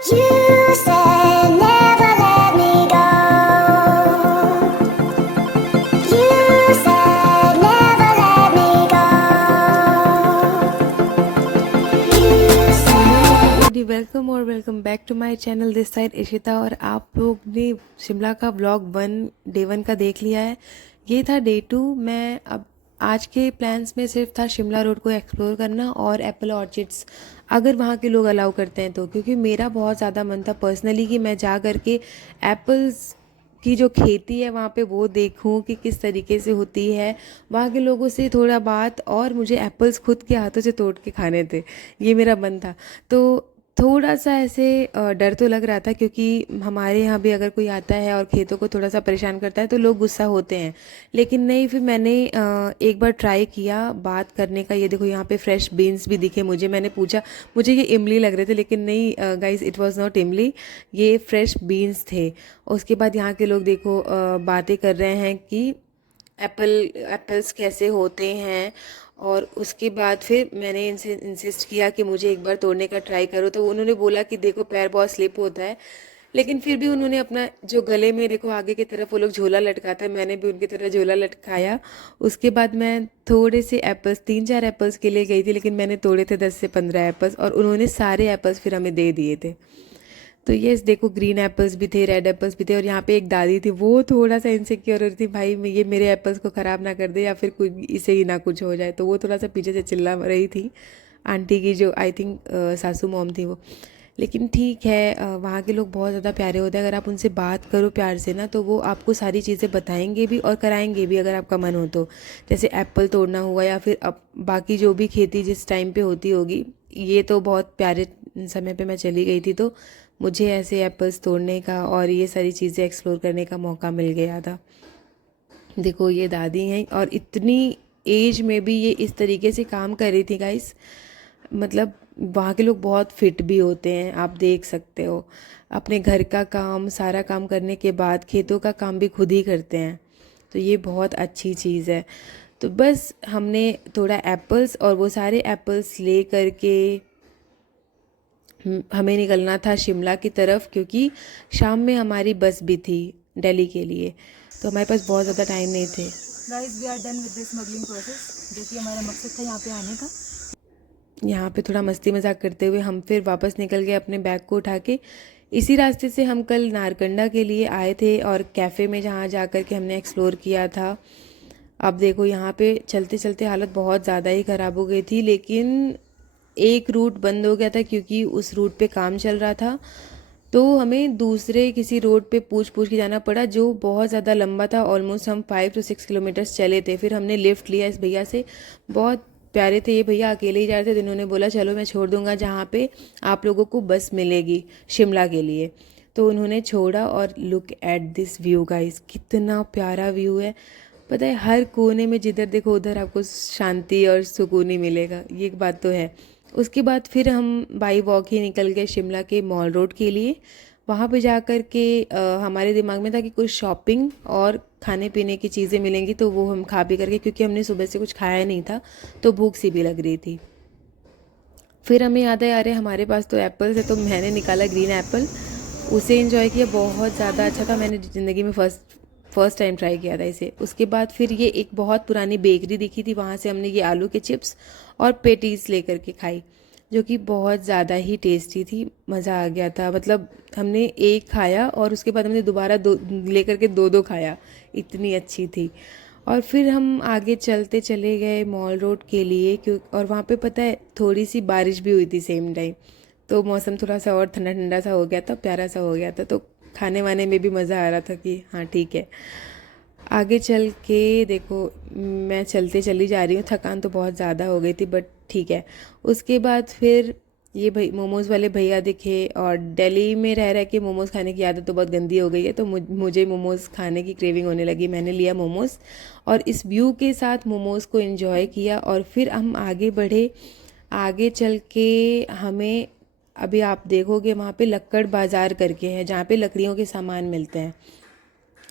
You said never let me go. You said never let me go. You said welcome और welcome back to my channel this side Ishita. और आप लोग ने शिमला का vlog day 1 का देख लिया है। ये था डे 2। मैं अब आज के प्लान्स में सिर्फ था शिमला रोड को एक्सप्लोर करना और एप्पल ऑर्चिड्स, अगर वहाँ के लोग अलाउ करते हैं तो, क्योंकि मेरा बहुत ज़्यादा मन था पर्सनली कि मैं जा कर के एप्पल्स की जो खेती है वहाँ पे वो देखूँ कि किस तरीके से होती है, वहाँ के लोगों से थोड़ा बात, और मुझे एप्पल्स खुद के हाथों से तोड़ के खाने थे, ये मेरा मन था। तो थोड़ा सा ऐसे डर तो लग रहा था, क्योंकि हमारे यहाँ भी अगर कोई आता है और खेतों को थोड़ा सा परेशान करता है तो लोग गुस्सा होते हैं। लेकिन नहीं, फिर मैंने एक बार ट्राई किया बात करने का। ये देखो यहाँ पे फ्रेश बीन्स भी दिखे मुझे। मैंने पूछा, मुझे ये इमली लग रहे थे, लेकिन नहीं गाइस, इट वाज नॉट इमली, ये फ्रेश बीन्स थे। उसके बाद यहाँ के लोग देखो बातें कर रहे हैं कि एप्पल्स कैसे होते हैं। और उसके बाद फिर मैंने इनसे इंसिस्ट किया कि मुझे एक बार तोड़ने का ट्राई करो, तो उन्होंने बोला कि देखो पैर बहुत स्लिप होता है। लेकिन फिर भी उन्होंने अपना जो गले में देखो आगे की तरफ वो लोग झोला लटकाता है, मैंने भी उनकी तरह झोला लटकाया। उसके बाद मैं थोड़े से एप्पल्स, 3-4 एप्पल्स के लिए गई थी, लेकिन मैंने तोड़े थे 10 से 15 एप्पल्स, और उन्होंने सारे एप्पल्स फिर हमें दे दिए थे। तो ये देखो ग्रीन एप्पल्स भी थे, रेड एप्पल्स भी थे, और यहाँ पे एक दादी थी, वो थोड़ा सा इनसिक्योर हो रही थी, भाई ये मेरे एप्पल्स को ख़राब ना कर दे या फिर कुछ इसे ही ना कुछ हो जाए, तो वो थोड़ा सा पीछे से चिल्ला रही थी आंटी की, जो आई थिंक सासू मॉम थी वो। लेकिन ठीक है, वहाँ के लोग बहुत ज़्यादा प्यारे होते हैं। अगर आप उनसे बात करो प्यार से ना, तो वो आपको सारी चीज़ें बताएंगे भी और कराएंगे भी, अगर आपका मन हो तो। जैसे एप्पल तोड़ना हुआ या फिर अब बाकी जो भी खेती जिस टाइम पे होती होगी, ये तो बहुत प्यारे समय पे मैं चली गई थी, तो मुझे ऐसे एप्पल्स तोड़ने का और ये सारी चीज़ें एक्सप्लोर करने का मौका मिल गया था। देखो ये दादी हैं, और इतनी एज में भी ये इस तरीके से काम कर रही थी गाइस। मतलब वहाँ के लोग बहुत फिट भी होते हैं, आप देख सकते हो। अपने घर का काम, सारा काम करने के बाद खेतों का काम भी खुद ही करते हैं, तो ये बहुत अच्छी चीज़ है। तो बस हमने थोड़ा एप्पल्स, और वो सारे एप्पल्स ले करके हमें निकलना था शिमला की तरफ, क्योंकि शाम में हमारी बस भी थी दिल्ली के लिए, तो हमारे पास बहुत ज़्यादा टाइम नहीं थे। Guys we are done with the smuggling process, जो कि हमारा मकसद था यहाँ पे आने का। यहाँ पे थोड़ा मस्ती मजाक करते हुए हम फिर वापस निकल गए अपने बैग को उठा के। इसी रास्ते से हम कल नारकंडा के लिए आए थे, और कैफ़े में जहाँ जा कर के हमने एक्सप्लोर किया था। अब देखो यहाँ पे चलते चलते हालत बहुत ज़्यादा ही ख़राब हो गई थी, लेकिन एक रूट बंद हो गया था क्योंकि उस रूट पे काम चल रहा था, तो हमें दूसरे किसी रोड पे पूछ पूछ के जाना पड़ा, जो बहुत ज़्यादा लंबा था। ऑलमोस्ट हम 5 to 6 किलोमीटर्स चले थे। फिर हमने लिफ्ट लिया इस भैया से, बहुत प्यारे थे ये भैया, अकेले ही जा रहे थे, जिन्होंने बोला चलो मैं छोड़ दूंगा जहाँ पे आप लोगों को बस मिलेगी शिमला के लिए। तो उन्होंने छोड़ा, और look at this view guys, कितना प्यारा व्यू है। पता है हर कोने में जिधर देखो उधर आपको शांति और सुकून ही मिलेगा, ये एक बात तो है। उसके बाद फिर हम बाई वॉक ही निकल गए शिमला के मॉल रोड के लिए। वहाँ पे जा कर के हमारे दिमाग में था कि कुछ शॉपिंग और खाने पीने की चीज़ें मिलेंगी, तो वो हम खा पी करके, क्योंकि हमने सुबह से कुछ खाया नहीं था, तो भूख सी भी लग रही थी। फिर हमें याद है, अरे हमारे पास तो एप्पल्स है, तो मैंने निकाला ग्रीन एप्पल, उसे एंजॉय किया, बहुत ज़्यादा अच्छा था। मैंने ज़िंदगी में फर्स्ट टाइम ट्राई किया था इसे। उसके बाद फिर ये एक बहुत पुरानी बेकरी दिखी थी, वहाँ से हमने ये आलू के चिप्स और पेटीज लेकर के खाई, जो कि बहुत ज़्यादा ही टेस्टी थी। मज़ा आ गया था, मतलब हमने एक खाया और उसके बाद हमने दोबारा दो लेकर के दो दो खाया, इतनी अच्छी थी। और फिर हम आगे चलते चले गए मॉल रोड के लिए, क्यों, और वहाँ पे पता है थोड़ी सी बारिश भी हुई थी सेम टाइम, तो मौसम थोड़ा सा और ठंडा ठंडा सा हो गया था, प्यारा सा हो गया था, तो खाने वाने में भी मज़ा आ रहा था कि हाँ ठीक है। आगे चल के देखो, मैं चलते चली जा रही हूँ, थकान तो बहुत ज़्यादा हो गई थी, बट ठीक है। उसके बाद फिर ये भाई मोमोज़ वाले भैया दिखे, और दिल्ली में रह रह के मोमोज़ खाने की आदत तो बहुत गंदी हो गई है, तो मुझे मोमोज़ खाने की क्रेविंग होने लगी। मैंने लिया मोमोज़, और इस व्यू के साथ मोमोज़ को एंजॉय किया, और फिर हम आगे बढ़े। आगे चल के हमें, अभी आप देखोगे वहाँ पे लक्कड़ बाज़ार करके है, जहाँ पे लकड़ियों के सामान मिलते हैं,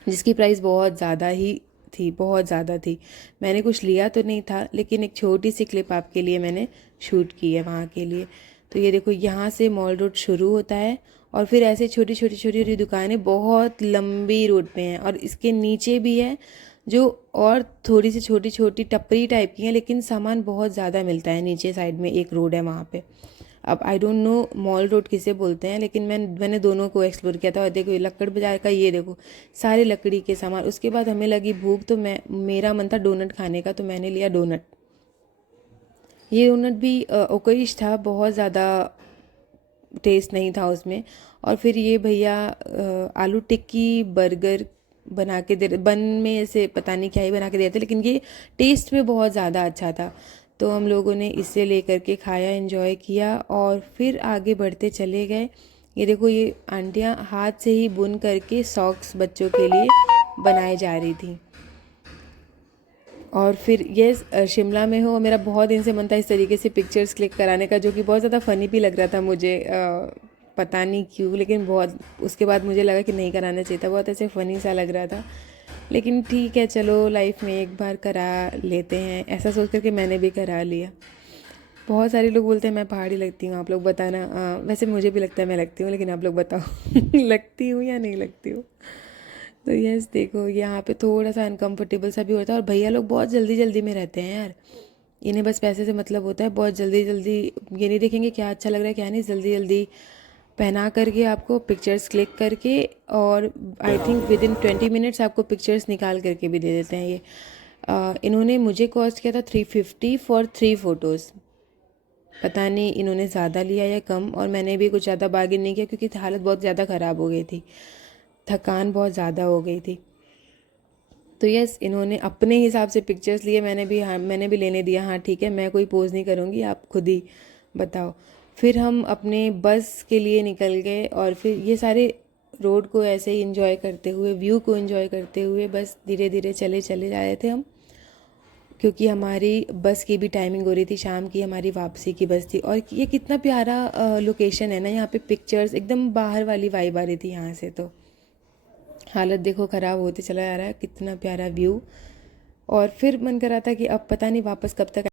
जिसकी प्राइस बहुत ज़्यादा ही थी, बहुत ज़्यादा थी। मैंने कुछ लिया तो नहीं था, लेकिन एक छोटी सी क्लिप आपके लिए मैंने शूट की है वहाँ के लिए। तो ये देखो यहाँ से मॉल रोड शुरू होता है और फिर ऐसे छोटी छोटी छोटी छोटी दुकानें बहुत लंबी रोड पे हैं और इसके नीचे भी है जो और थोड़ी सी छोटी छोटी टपरी टाइप की हैं, लेकिन सामान बहुत ज़्यादा मिलता है। नीचे साइड में एक रोड है वहाँ पे। अब I don't know mall road किसे बोलते हैं, लेकिन मैंने दोनों को एक्सप्लोर किया था। और देखो ये लक्कड़ बाजार का, ये देखो सारे लकड़ी के सामान। उसके बाद हमें लगी भूख तो मेरा मन था डोनट खाने का, तो मैंने लिया डोनट। ये डोनट भी ओकरिश था, बहुत ज़्यादा टेस्ट नहीं था उसमें। और फिर ये भैया आलू टिक्की बर्गर बना के दे, बन में ऐसे पता नहीं क्या ही बना के दे थे, लेकिन ये टेस्ट में बहुत ज़्यादा अच्छा था। तो हम लोगों ने इसे लेकर के खाया, एंजॉय किया और फिर आगे बढ़ते चले गए। ये देखो ये आंटियाँ हाथ से ही बुन करके सॉक्स बच्चों के लिए बनाए जा रही थी। और फिर ये शिमला में हो, मेरा बहुत दिन से मन था इस तरीके से पिक्चर्स क्लिक कराने का, जो कि बहुत ज़्यादा फ़नी भी लग रहा था मुझे, पता नहीं क्यों, लेकिन बहुत उसके बाद मुझे लगा कि नहीं कराना चाहिए था, बहुत ऐसे फ़नी सा लग रहा था। लेकिन ठीक है चलो, लाइफ में एक बार करा लेते हैं, ऐसा सोच करके मैंने भी करा लिया। बहुत सारे लोग बोलते हैं मैं पहाड़ी लगती हूँ, आप लोग बताना। वैसे मुझे भी लगता है मैं लगती हूँ, लेकिन आप लोग बताओ लगती हूँ या नहीं लगती हूँ। तो यस देखो यहाँ पे थोड़ा सा अनकंफर्टेबल सा भी होता है। और भैया लोग बहुत जल्दी जल्दी में रहते हैं यार, इन्हें बस पैसे से मतलब होता है। बहुत जल्दी जल्दी ये नहीं देखेंगे क्या अच्छा लग रहा है क्या नहीं, जल्दी जल्दी पहना करके आपको पिक्चर्स क्लिक करके, और I think with in 20 minutes आपको पिक्चर्स निकाल करके भी दे देते हैं ये। इन्होंने मुझे कॉस्ट किया था 350 फॉर 3 फ़ोटोज़। पता नहीं इन्होंने ज़्यादा लिया या कम, और मैंने भी कुछ ज़्यादा बार्गेन नहीं किया क्योंकि हालत बहुत ज़्यादा ख़राब हो गई थी, थकान बहुत ज़्यादा हो गई थी। तो यस इन्होंने अपने हिसाब से पिक्चर्स लिए, मैंने भी लेने दिया, हाँ ठीक है मैं कोई पोज़ नहीं करूँगी, आप खुद ही बताओ। फिर हम अपने बस के लिए निकल गए और फिर ये सारे रोड को ऐसे ही इंजॉय करते हुए, व्यू को इंजॉय करते हुए बस धीरे धीरे चले चले जा रहे थे हम, क्योंकि हमारी बस की भी टाइमिंग हो रही थी, शाम की हमारी वापसी की बस थी। और ये कितना प्यारा लोकेशन है ना, यहाँ पे पिक्चर्स एकदम बाहर वाली वाइब आ रही थी यहाँ से। तो हालत देखो ख़राब होते चला जा रहा है, कितना प्यारा व्यू। और फिर मन कर रहा था कि अब पता नहीं वापस कब तक।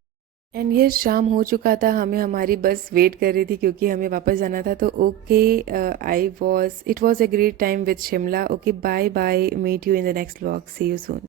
एंड ये शाम हो चुका था, हमें हमारी बस वेट कर रही थी क्योंकि हमें वापस जाना था। तो okay, it was a great time with Shimla. Okay bye bye, meet you in the next vlog, see you soon.